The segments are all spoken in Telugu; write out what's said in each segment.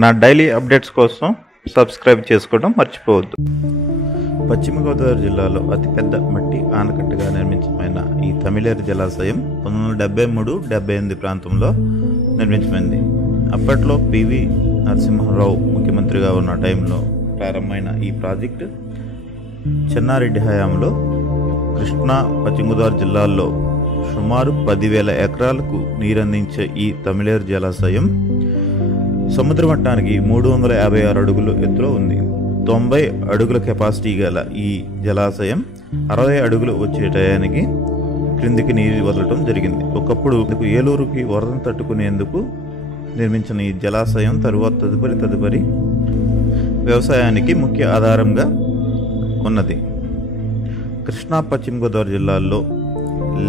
నా డైలీ అప్డేట్స్ కోసం సబ్స్క్రైబ్ చేసుకోవడం మర్చిపోవద్దు. పశ్చిమ గోదావరి జిల్లాలో అతిపెద్ద మట్టి ఆనకట్టగా నిర్మించమైన ఈ తమిళేరు జలాశయం 1973-78 ప్రాంతంలో నిర్మించమైంది. అప్పట్లో పివి నరసింహారావు ముఖ్యమంత్రిగా ఉన్న టైంలో ప్రారంభమైన ఈ ప్రాజెక్టు చెన్నారెడ్డి హయాంలో కృష్ణా, పశ్చిమ గోదావరి జిల్లాల్లో సుమారు 10,000 ఎకరాలకు నీరందించే ఈ తమిళేరు జలాశయం సముద్ర మట్టానికి 356 అడుగులు ఎత్తులో ఉంది. 90 అడుగుల కెపాసిటీ గల ఈ జలాశయం 60 అడుగులు వచ్చే టయానికి క్రిందికి నీరు వదలటం జరిగింది. ఒకప్పుడు ఏలూరుకి వరదను తట్టుకునేందుకు నిర్మించిన ఈ జలాశయం తదుపరి వ్యవసాయానికి ముఖ్య ఆధారంగా ఉన్నది. కృష్ణా, పశ్చిమ గోదావరి జిల్లాల్లో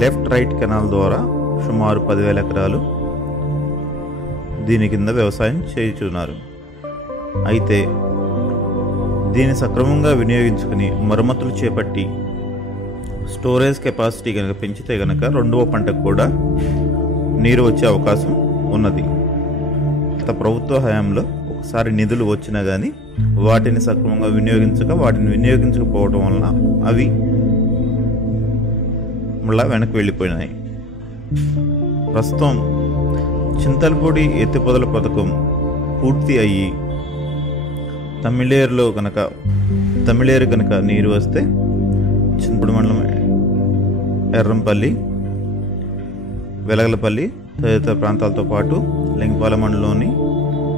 లెఫ్ట్ రైట్ కెనాల్ ద్వారా సుమారు 10,000 ఎకరాలు దీని కింద వ్యవసాయం చేయుచున్నారు. అయితే దీన్ని సక్రమంగా వినియోగించుకుని మరమ్మతులు చేపట్టి స్టోరేజ్ కెపాసిటీ కనుక పెంచితే కనుక రెండవ పంటకు కూడా నీరు వచ్చే అవకాశం ఉన్నది. గత ప్రభుత్వ హయాంలో ఒకసారి నిధులు వచ్చినా కానీ వాటిని సక్రమంగా వినియోగించకపోవడం వలన అవి మళ్ళా వెనక్కి వెళ్ళిపోయినాయి. ప్రస్తుతం చింతలపూడి ఎత్తిపోతల పథకం పూర్తి అయ్యి తమిళేరు కనుక నీరు వస్తే చింతపూడి మండలం ఎర్రంపల్లి, వెలగలపల్లి తదితర ప్రాంతాలతో పాటు లింగపాలెం మండలంలోని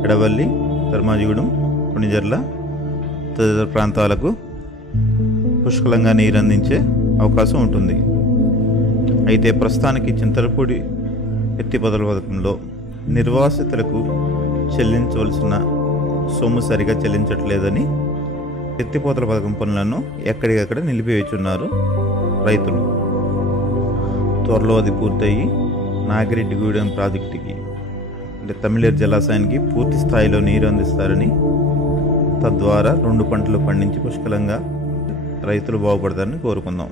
ఎడవల్లి, ధర్మాజిగూడెం, కొణిజర్ల తదితర ప్రాంతాలకు పుష్కలంగా నీరు అందించే అవకాశం ఉంటుంది. అయితే ప్రస్తుతానికి చింతలపూడి ఎత్తిపోతల పథకంలో నిర్వాసితులకు చెల్లించవలసిన సొమ్ము సరిగా చెల్లించట్లేదని ఎత్తిపోతల పథకం పనులను ఎక్కడికక్కడ నిలిపివేస్తున్నారు రైతులు. త్వరలో అది పూర్తయి నాగిరెడ్డిగూడెం ప్రాజెక్టుకి అంటే తమిళేరు జలాశయానికి పూర్తి స్థాయిలో నీరు అందిస్తారని, తద్వారా 2 పంటలు పండించి పుష్కలంగా రైతులు బాగుపడతారని కోరుకుందాం.